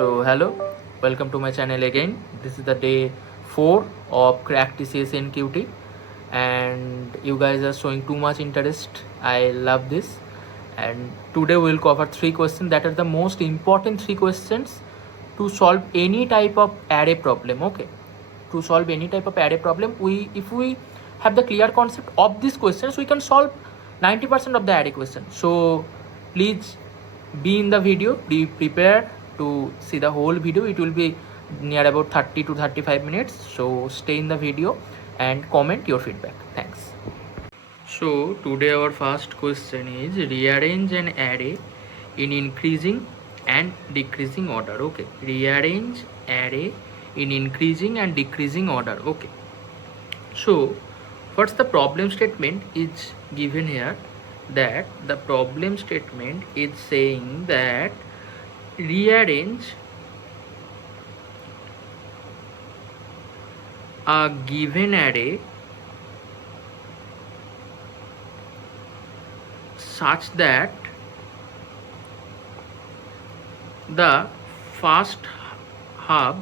So hello, welcome to my channel again. This is the day 4 of Crack TCS NQT, and you guys are showing too much interest. I love this. And today we will cover 3 questions that are the most important 3 questions to solve any type of array problem. Okay, to solve any type of array problem, if we have the clear concept of these questions, we can solve 90% of the array question. So please be in the video, be prepared to see the whole video. It will be near about 30 to 35 minutes, so stay in the video and comment your feedback. Thanks. So today our first question is rearrange an array in increasing and decreasing order. Okay, rearrange array in increasing and decreasing order. Okay, so what's the problem statement is given here, that the problem statement is saying that rearrange a given array such that the first half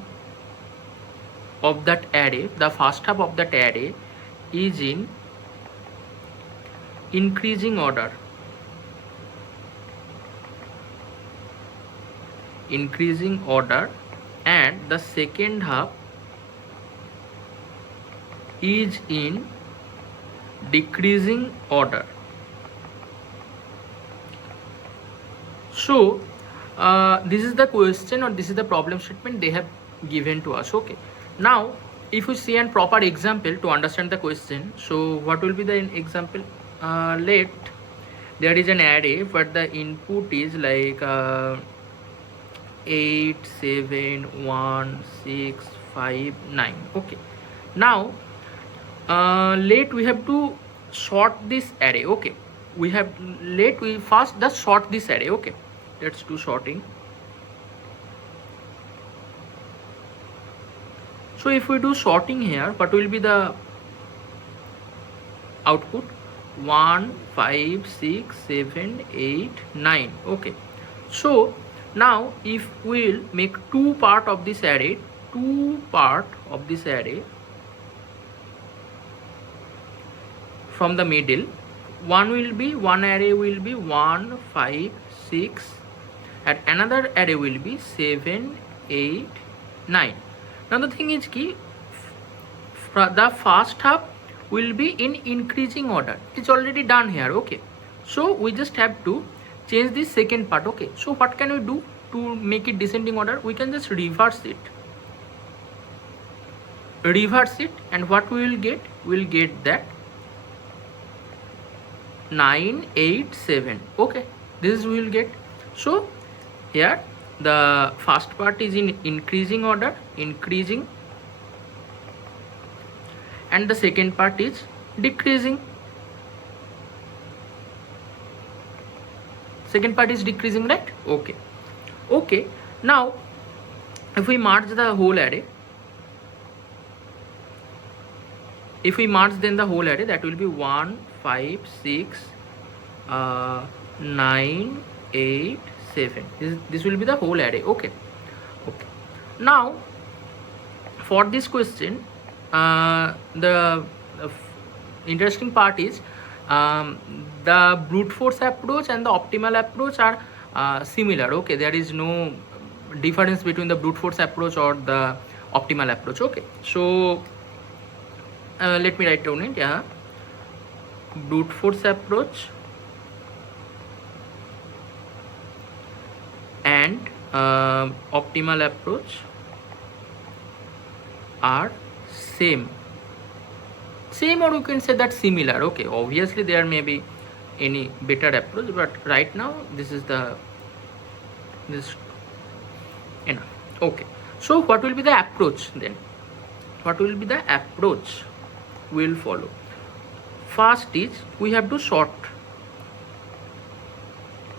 of that array, is in increasing order. And the second half is in decreasing order. So this is the question, or this is the problem statement they have given to us. Okay, now if we see a proper example to understand the question, so what will be the example? Let there is an array but the input is like 8 7 1 6 5 9. Okay, now let we have to sort this array. Okay, we first just sort this array. Okay, let's do sorting. So if we do sorting here, what will be the output? 1 5 6 7 8 9. Okay, so now if we'll make two part of this array, from the middle, one array will be 1 5 6 and another array will be 7 8 9. Now the thing is key, the first half will be in increasing order. It's already done here. Okay, so we just have to change the second part. Okay, so what can we do to make it descending order? We can just reverse it, and what we will get? We'll get that 9 8 7. Okay, this we will get. So here the first part is in increasing order, and the second part is decreasing. Right? Okay, now if we merge the whole array, then the whole array, that will be 1 5 6 9 8 7. This will be the whole array. Okay, now for this question, the interesting part is the brute force approach and the optimal approach are similar. Okay, there is no difference between the brute force approach or the optimal approach. Okay, so let me write down it. Yeah, brute force approach and optimal approach are same, or you can say that similar. Okay, obviously there may be any better approach, but right now this enough. Okay, so what will be the approach then? We'll follow. First is we have to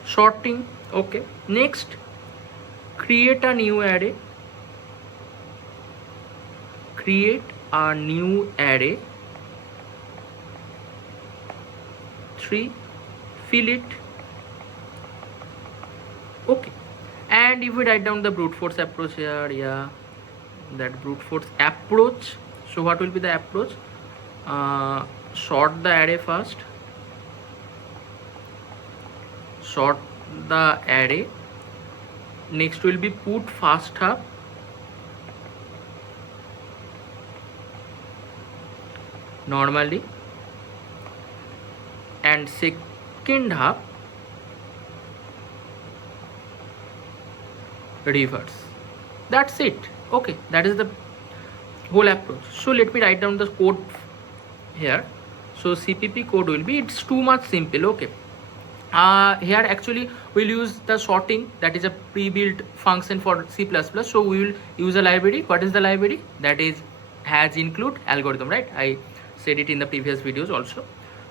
sorting. Okay, next create a new array, 3 fill it. Okay, and And if we write down the brute force approach here, yeah, that brute force approach. So what will be the approach? Sort the array first. Sort the array. Next will be put first half. Normally. And second half reverse. That's it. Okay, that is the whole approach. So let me write down the code here. So CPP code will be, it's too much simple. Okay, here actually we'll use the sorting, that is a pre-built function for C++. So we will use a library. What is the library? That is has include algorithm, right? I said it in the previous videos also.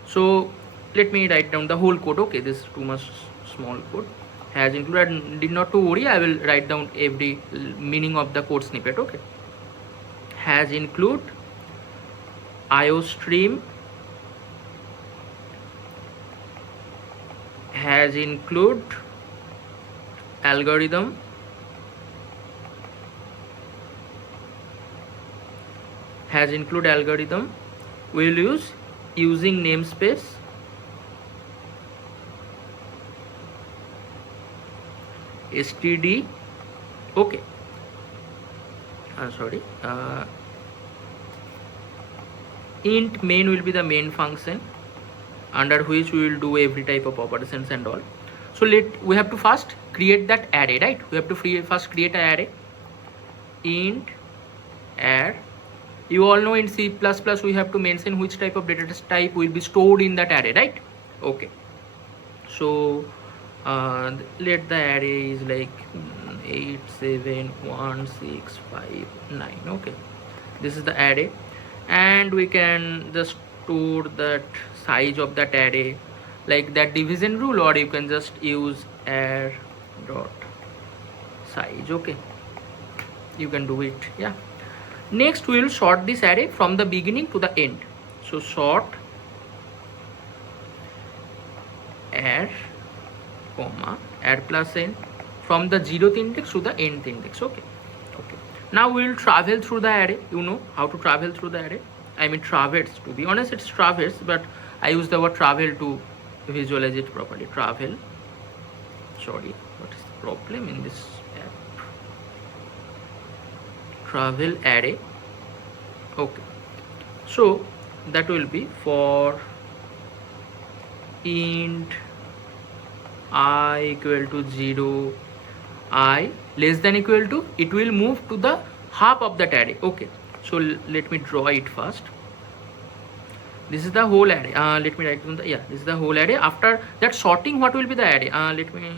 So let me write down the whole code. Okay, this is too much small code. Has included, did not to worry, I will write down every meaning of the code snippet. Okay, has include IOStream, has include algorithm, has include algorithm. We will use using namespace, std. Okay, sorry, int main will be the main function under which we will do every type of operations and all. So we have to first create that array, right? We have to first create an array. Int add. You all know in C++ we have to mention which type of data type will be stored in that array, right? Okay, so let the array is like 8 7 1 6 5 9. Okay, this is the array, and we can just store that size of that array like that division rule, or you can just use array dot size. Okay, you can do it. Yeah, next we will sort this array from the beginning to the end. So sort array comma add plus n from the 0th index to the nth index. Okay, okay, now we will travel through the array. You know how to travel through the array. I mean traverse, to be honest it's traverse, but I use the word travel to visualize it properly. Travel, sorry, what is the problem in this app? Travel array. Okay, so that will be for int I equal to 0, I less than equal to, it will move to the half of that array. Okay, so let me draw it first. This is the whole array. Let me write down the, yeah, this is the whole array. After that sorting, what will be the array? Let me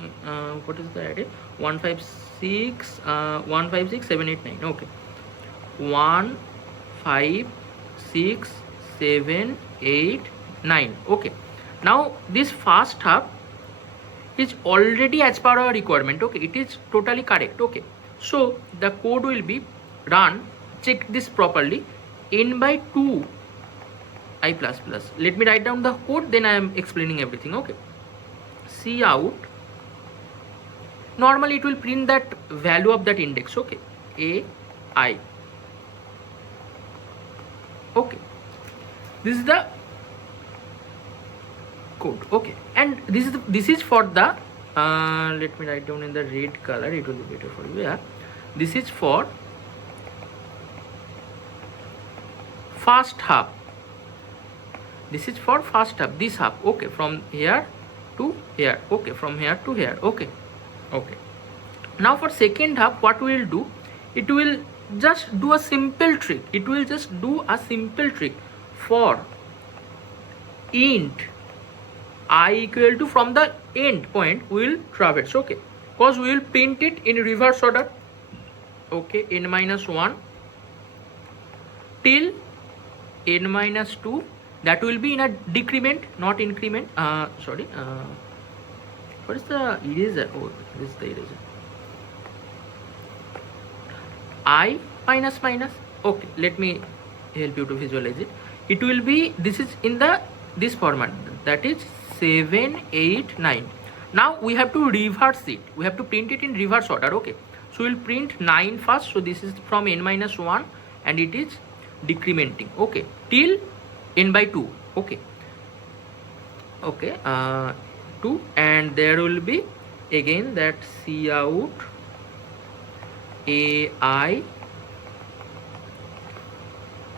what is the array? 156 156 7 8 9. Okay, 1 5 6 7 8 9. Okay, now this first half is already as per our requirement. Okay, it is totally correct. Okay, so the code will be run, check this properly, n by 2 I plus plus. Let me write down the code, then I am explaining everything. Okay, C out, normally it will print that value of that index. Okay, a I. Okay, this is the code. Okay, and this is for the let me write down in the red color, it will be better for you. Yeah, this is for first half. This is for first half, this half. Okay, from here to here. Okay, from here to here. Okay, okay, now for second half, what we will do, it will just do a simple trick. It will just do a simple trick for int I equal to, from the end point we will traverse. Okay, because we will print it in reverse order. Okay, n minus 1 till n minus 2. That will be in a decrement, not increment. Sorry, what is the eraser? Oh, this is the eraser. I minus minus. Okay, let me help you to visualize it. It will be, this is in the this format, that is 7 8 9. Now we have to reverse it, we have to print it in reverse order. Okay, so we'll print 9 first. So this is from n minus 1 and it is decrementing, okay, till n by 2. Okay, 2, and there will be again that cout ai,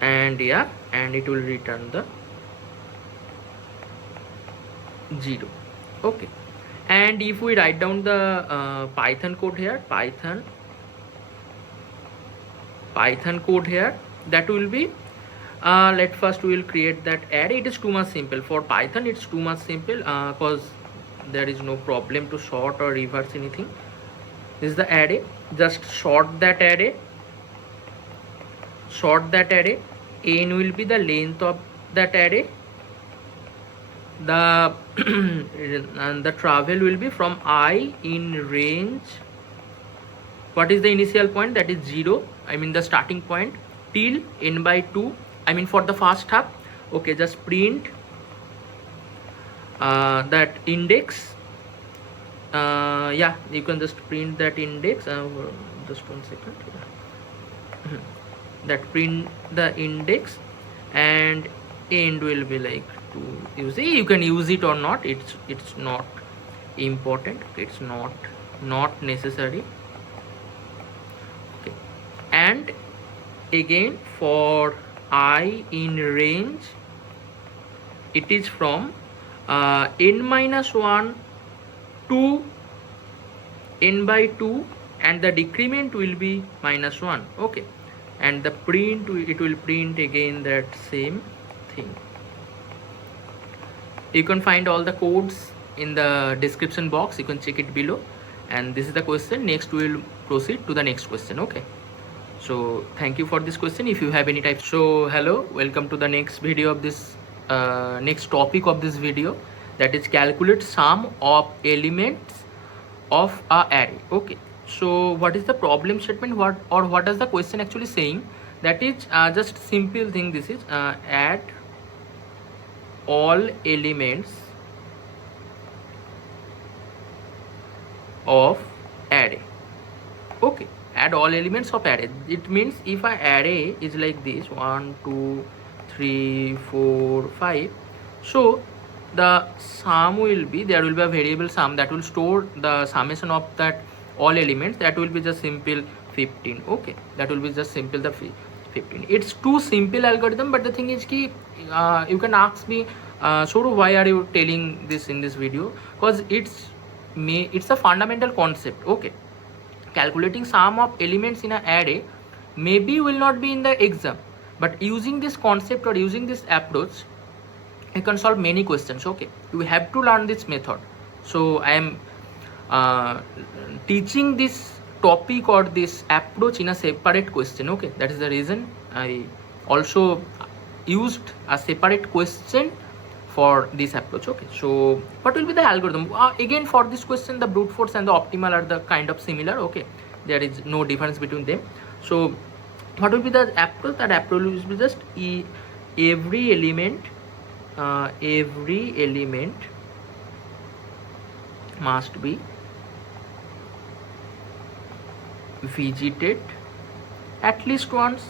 and yeah, and it will return the 0. Okay, and if we write down the Python code here, Python code here, that will be let first we will create that array. It is too much simple for Python, it's too much simple because there is no problem to sort or reverse anything. This is the array, just sort that array, n will be the length of that array, the and the travel will be from I in range. What is the initial point? That is 0, I mean the starting point, till n by 2, I mean for the first half. Okay, just print that index. Yeah, you can just print that index. Just 1 second. That print the index, and end will be like to use it. You can use it or not, it's not important, it's not necessary. Okay, and again for I in range, it is from n minus 1 to n by 2, and the decrement will be minus 1. Okay, and the print, it will print again that same thing. You can find all the codes in the description box, you can check it below. And this is the question. Next we will proceed to the next question. Okay, so thank you for this question. If you have any type, so hello, welcome to the next video of this next topic of this video, that is calculate sum of elements of a array. Okay, so what is the problem statement, what is the question actually saying? That is just simple thing. This is add all elements of array. Okay, add all elements of array. It means if an array is like this, 1 2 3 4 5, so the sum will be, there will be a variable sum that will store the summation of that all elements, that will be just simple 15. Okay, that will be just simple the 15. It's too simple algorithm, but the thing is ki you can ask me so why are you telling this in this video, because it's a fundamental concept. Okay, calculating sum of elements in an array maybe will not be in the exam, but using this concept or using this approach, you can solve many questions. Okay, you have to learn this method. So I am teaching this topic or this approach in a separate question. Okay, that is the reason I also used a separate question for this approach. Okay, so what will be the algorithm? Again for this question, the brute force and the optimal are the kind of similar. Okay, there is no difference between them. So what will be the approach? That approach will be just every element must be visited at least once.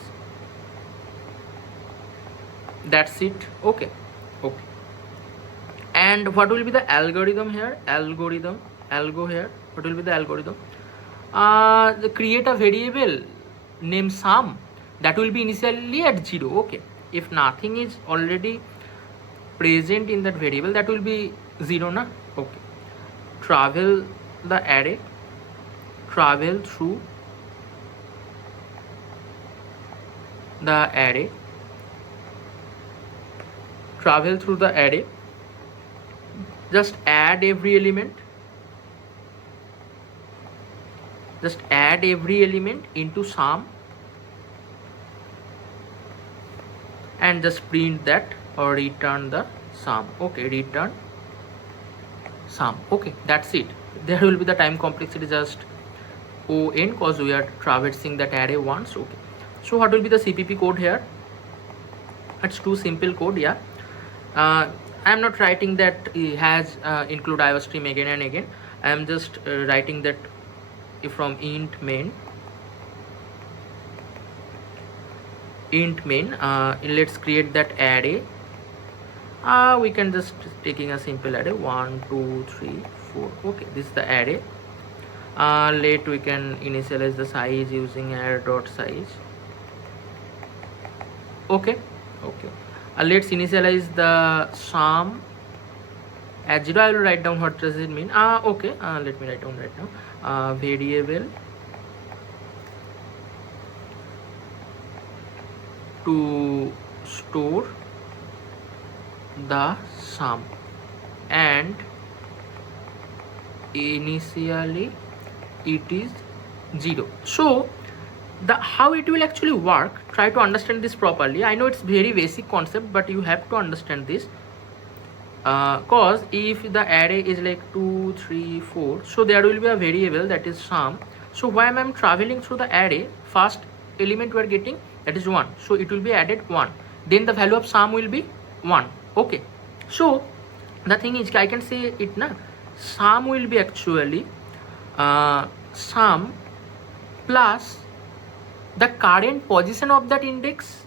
That's it. Okay, and what will be the algorithm here? Algo here. What will be the algorithm? Create a variable named sum that will be initially at 0. Okay, if nothing is already present in that variable, that will be 0 na. Okay, travel the array, travel through the array, just add every element, into sum, and just print that or return the sum. Okay, return sum. Okay, that's it. There will be the time complexity just on, because we are traversing that array once. Okay, so what will be the CPP code here? It's too simple code. Yeah, I am not writing that it has include iostream again and again. I am just writing that from int main, let's create that array. We can just taking a simple array 1 2 3 4. Okay, this is the array. Let we can initialize the size using array dot size. Okay. Let's initialize the sum as 0. I will write down what does it mean. Okay, let me write down right now. Variable to store the sum, and initially it is 0. So the how it will actually work, try to understand this properly. I know it's very basic concept, but you have to understand this, cause if the array is like 2 3 4, so there will be a variable that is sum. So while I'm traveling through the array, first element we are getting, that is 1, so it will be added 1, then the value of sum will be 1. Okay, so the thing is, I can say it na, sum will be actually sum plus the current position of that index,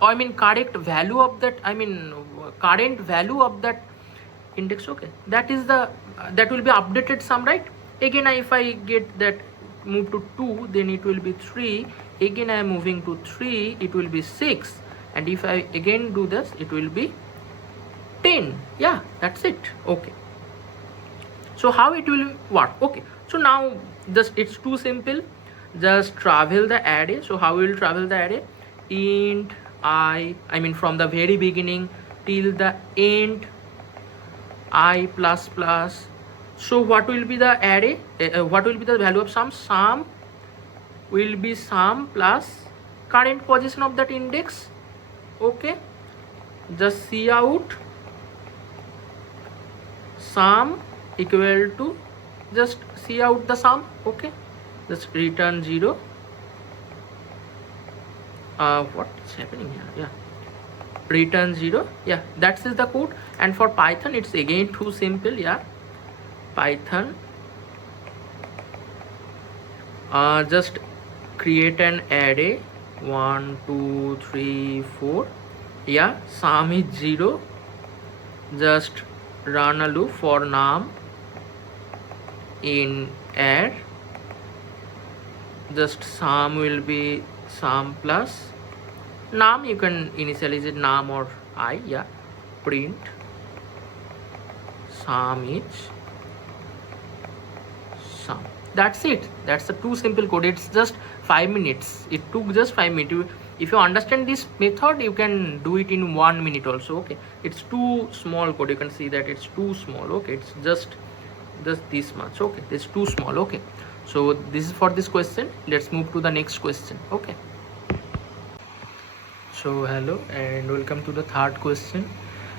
or I mean correct value of that, I mean current value of that index. Okay, that is the that will be updated sum, right? Again, if I get that move to 2, then it will be 3. Again I am moving to 3, it will be 6, and if I again do this, it will be 10. Yeah, that's it. Okay, so how it will work? Okay, so now just it's too simple. Just travel the array. So how we will travel the array? Int I mean from the very beginning till the end I plus plus. So what will be the array? What will be the value of sum? Sum will be sum plus current position of that index. Okay, just see out sum equal to, just see out the sum. Okay, just return 0. What's happening here? Yeah, return 0. Yeah, that is the code. And for Python it's again too simple. Yeah, Python just create an array 1 2 3 4. Yeah, sum is 0. Just run a loop for num in add. Just sum will be sum plus num. You can initialize it num or I. Yeah, print sum is sum. That's it. That's the too simple code. It's just 5 minutes. It took just 5 minutes. If you understand this method, you can do it in 1 minute also. Okay, it's too small code. You can see that it's too small. Okay, it's just this much. Okay, it's too small. Okay, so this is for this question. Let's move to the next question. Okay, so hello and welcome to the third question.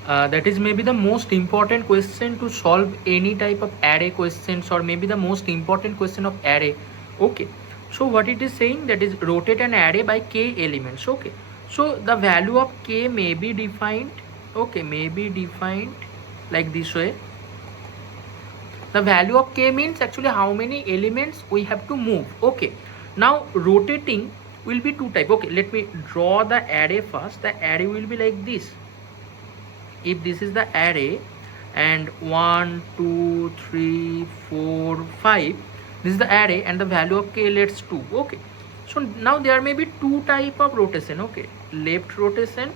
That is maybe the most important question to solve any type of array questions, or maybe the most important question of array. Okay, so what it is saying, that is rotate an array by k elements. Okay, so the value of k may be defined. Okay, may be defined like this way. The value of k means actually how many elements we have to move. Okay, now rotating will be two type. Okay, let me draw the array first. The array will be like this. If this is the array and 1 2 3 4 5, this is the array and the value of k, let's 2. Okay, so now there may be two type of rotation. Okay, left rotation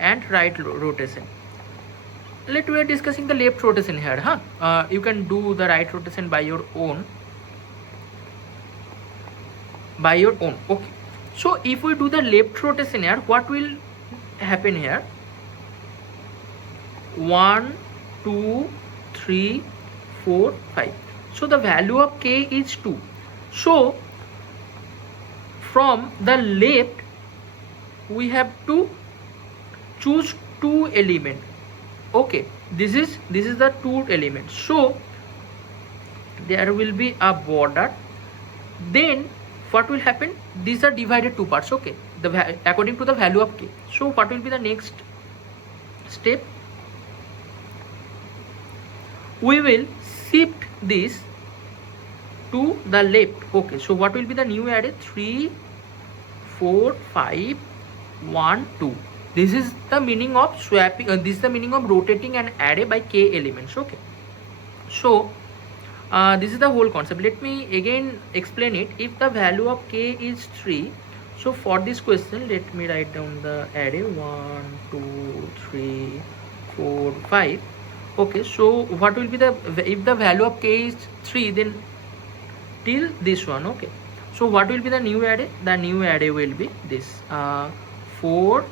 and right rotation. We are discussing the left rotation here. You can do the right rotation by your own. Okay, so if we do the left rotation here, what will happen here? 1 2 3 4 5. So the value of k is 2. So from the left we have to choose two elements. Okay, this is the two elements. So there will be a border. Then what will happen? These are divided two parts. Okay, according to the value of k. So what will be the next step, we will shift this to the left. Okay, so what will be the new array? 3 4 5 1 2. This is the meaning of swapping, this is the meaning of rotating an array by k elements. Okay, so this is the whole concept. Let me again explain it. If the value of k is 3, so for this question let me write down the array 1 2 3 4 5. Okay, so what will be the, if the value of k is 3, then till this one. Okay, so what will be the new array? The new array will be this 4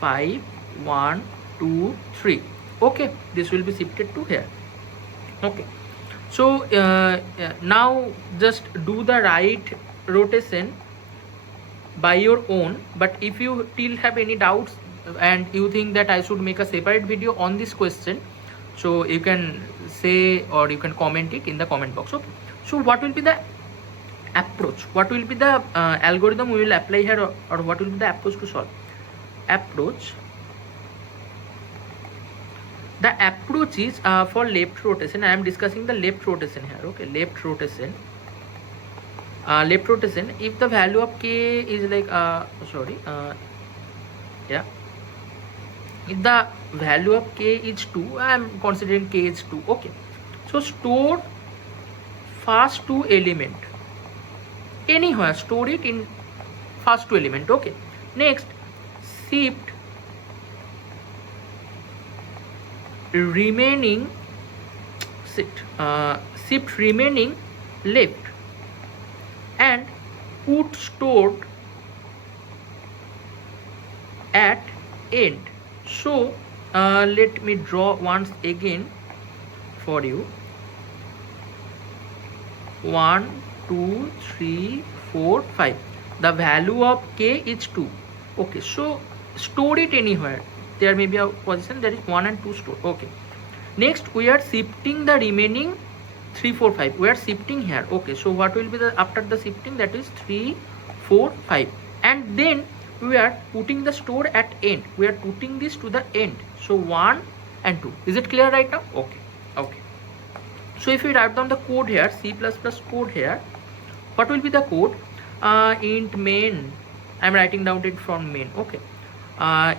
5 1 2 3. Okay, this will be shifted to here. Okay, so now just do the right rotation by your own. But if you still have any doubts and you think that I should make a separate video on this question, so you can say, or you can comment it in the comment box. Okay, so what will be the approach, what will be the algorithm we will apply here, or what will be the approach to solve? Approach, the approach is for left rotation. I am discussing the left rotation here. Okay, left rotation, left rotation, if the value of k is like yeah, if the value of k is 2, I am considering k is 2. Okay, so store first 2 element anywhere, store it in first 2 element. Okay, next shift remaining shift remaining left and put stored at end. So let me draw once again for you. 1 2 3 4 5. The value of k is 2. Okay, so store it anywhere. There may be a position that is 1 and 2 stored. Okay, next we are shifting the remaining 3 4 5. We are shifting here. Okay, so what will be the after the shifting? That is 3 4 5, and then we are putting the store at end. We are putting this to the end. So 1 and 2. Is it clear right now? Okay, okay. So if we write down the code here, C++ code here, what will be the code? Int main, I am writing down it from main. Okay,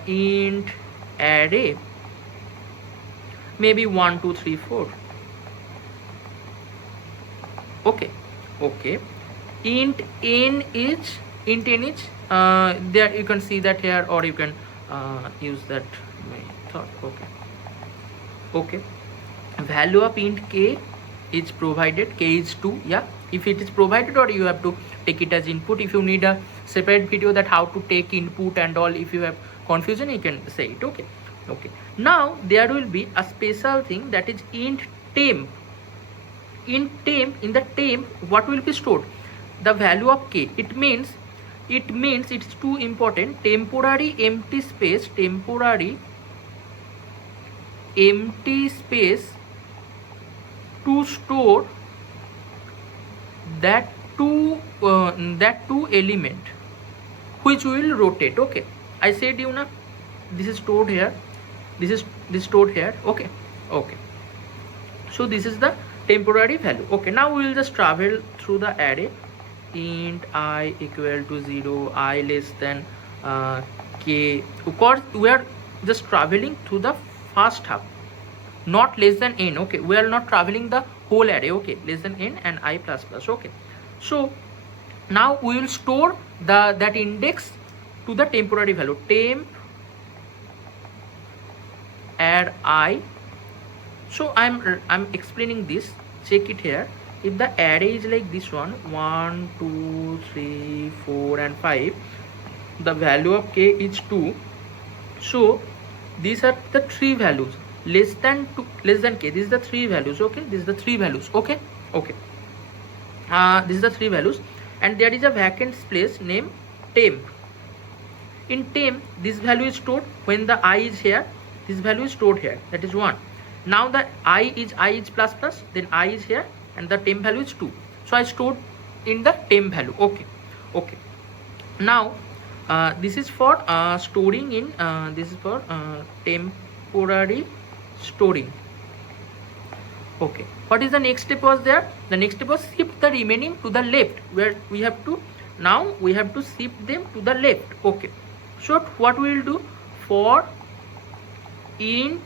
int array, maybe 1 2 3 4. Okay, okay. Int n is there you can see that here, or you can use that method. Okay, okay. Value of int k is provided, k is 2. Yeah, if it is provided, or you have to take it as input. If you need a separate video that how to take input and all, if you have confusion, you can say it. Okay, okay. Now there will be a special thing, that is int temp. In temp, in the temp, what will be stored? The value of k. It means it's too important. Temporary empty space, temporary empty space to store that two element which will rotate. Okay, I said you know, this is stored here, this stored here. Okay, okay. So this is the temporary value. Okay, now we will just travel through the array. Int I equal to 0, I less than k. Of course, we are just traveling through the first half, not less than n. Okay, we are not traveling the whole array. Okay, less than n and I plus plus. Okay, so now we will store that index to the temporary value. Temp add I. So I'm explaining this. Check it here. If the array is like this one, 1 2 3 4 and 5, the value of k is 2. So these are the three values. Less than k, this is the three values. Okay, this is the three values. Okay, okay. This is the three values, and there is a vacant space named temp. In temp, this value is stored. When the I is here, this value is stored here, that is 1. Now the I is plus plus, then I is here, and the temp value is 2. So I stored in the temp value. Okay, okay. Now this is for storing in this is for temp temporary storing. Okay, what is the next step was there? The next step was shift the remaining to the left, where we have to shift them to the left. Okay, so what we will do, for int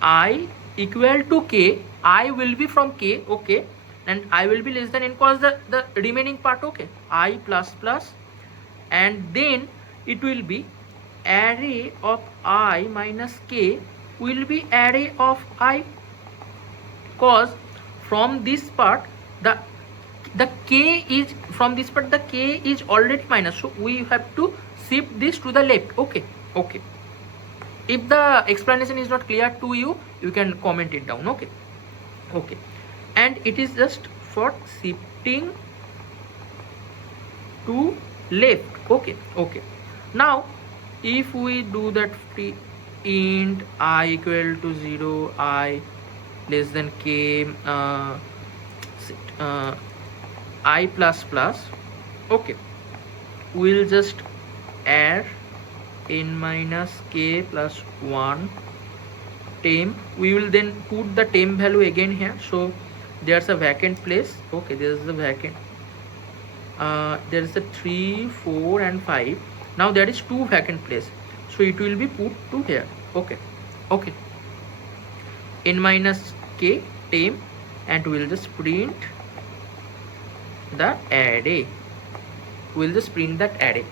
I equal to k, I will be from k, okay, and I will be less than n, cause the remaining part, okay, I plus plus, and then it will be array of I minus k will be array of I, cause from this part the k is, from this part the k is already minus, so we have to shift this to the left. Okay, okay, if the explanation is not clear to you, you can comment it down. Okay, okay, and it is just for shifting to left. Okay, okay, now if we do that int I equal to 0, I less than k, I plus plus, okay, we'll just add n minus k plus 1 temp. We will then put the temp value again here, so there's a vacant place. Okay, there's a vacant, there is a 3, 4 and 5. Now there is 2 vacant place, so it will be put to here. Okay, okay, n minus k temp, and we'll just print the array. We'll just print that array.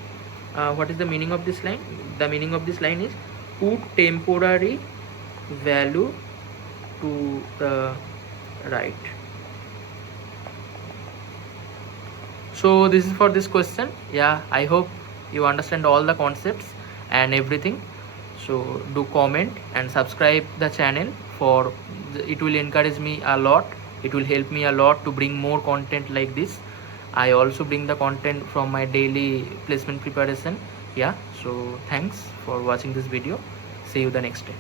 What is the meaning of this line? The meaning of this line is put temporary value to the right. So this is for this question. Yeah, I hope you understand all the concepts and everything. So do comment and subscribe the channel, for it will encourage me a lot. It will help me a lot to bring more content like this. I also bring the content from my daily placement preparation. Yeah, so thanks for watching this video. See you the next day.